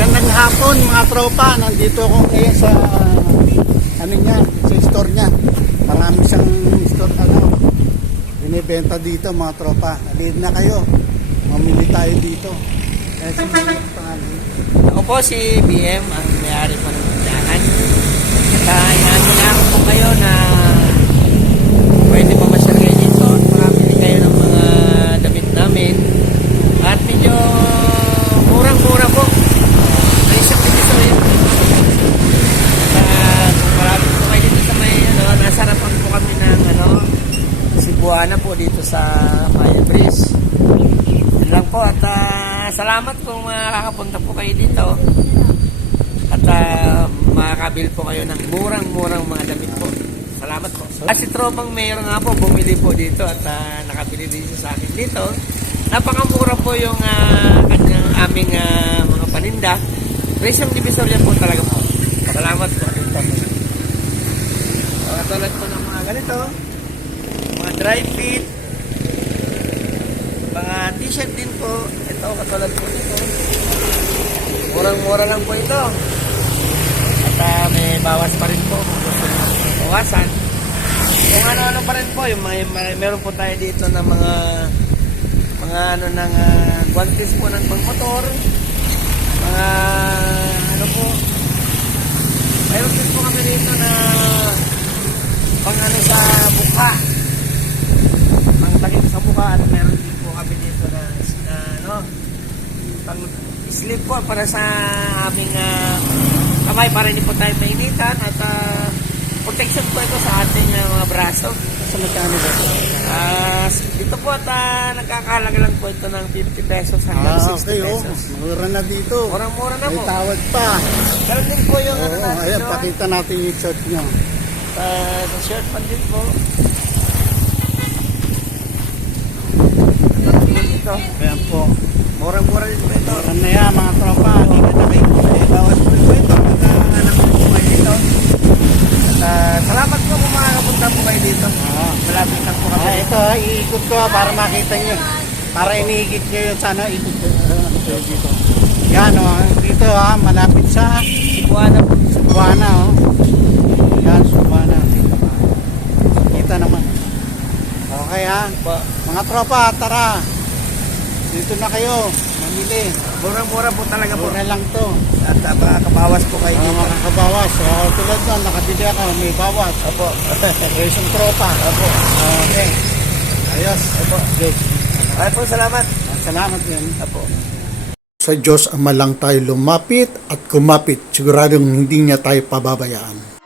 Magandang hapon mga tropa. Nandito ako ngayon sa ano niya, sa store niya. Marami siyang store binibenta dito mga tropa. Halid na kayo. Mamili tayo dito. Ako po si BM, ang may-ari po ng tindahan. At inaanyayahan po kayo na pwede pa masyal kayo dito at makapili kayo ng mga damit namin. At medyo murang-mura po. May isang divisory. At kung marami po kayo dito sa may nasarapan po kami ng Cebuana po dito sa Fire Breeze. Yun lang po at salamat kung makakapunta po kayo dito at makakabil po kayo ng murang-murang mga damit po. Salamat po. Si Tropang Mayor nga po bumili po dito at nakabili din sa akin dito. Napakamura po yung aming mga paninda. Presyong divisorya po talaga po. Salamat po. Katulad po ng mga ganito, mga dry fit, mga t-shirt din po. Ito, katulad po nito. Murang-mura lang po ito. At may bawas pa rin po. Kung gusto nyo bawasan. Kung ano-ano pa rin po. Yung meron po tayo dito ng mga guantes po ng pangmotor. Mga po. Meron din po kami dito na pang sa buka. Pang takip sa buka. At meron din po kami dito na pang sleep po para sa aming kamay para hindi po tayo mainitan at protection po ito sa ating mga braso. Sa magkano ba ito? Dito po at nagkakahalaga lang po ito ng 50 pesos hanggang 60 okay, pesos. Mura na dito. Murang-mura na May po. tawad pa. Meron din po yung Ayan, pakita natin yung shirt nyo. sa shirt pa din po. Ito. Ayan po. Murang-mura din po ito. Mura na yan mga tropa. Dito na kayo. Bawas po ito. Nagkakahanap po kayo dito. At salamat po kung makakapunta po kayo dito. Malapit lang po kami. Ito, iikot ko para makita nyo. Para iniikot nyo yun sana. Ikot dito. Yan dito malapit sa Cebuana po. Cebuana Yan, Cebuana. Kita naman. Okay mga tropa, tara. Dito na kayo. Mamili. Murang-mura po talaga po. Mura lang to. At makakabawas po kayo dito. Makakabawas. Tulad nun, nakabili ako. May bawas. Opo. Isang tropa. Opo. Okay. Ayos. Opo. Okay. Ay po, salamat. Salamat din. Opo. Sa Diyos Ama lang tayo lumapit at kumapit. Siguradong hindi niya tayo pababayaan.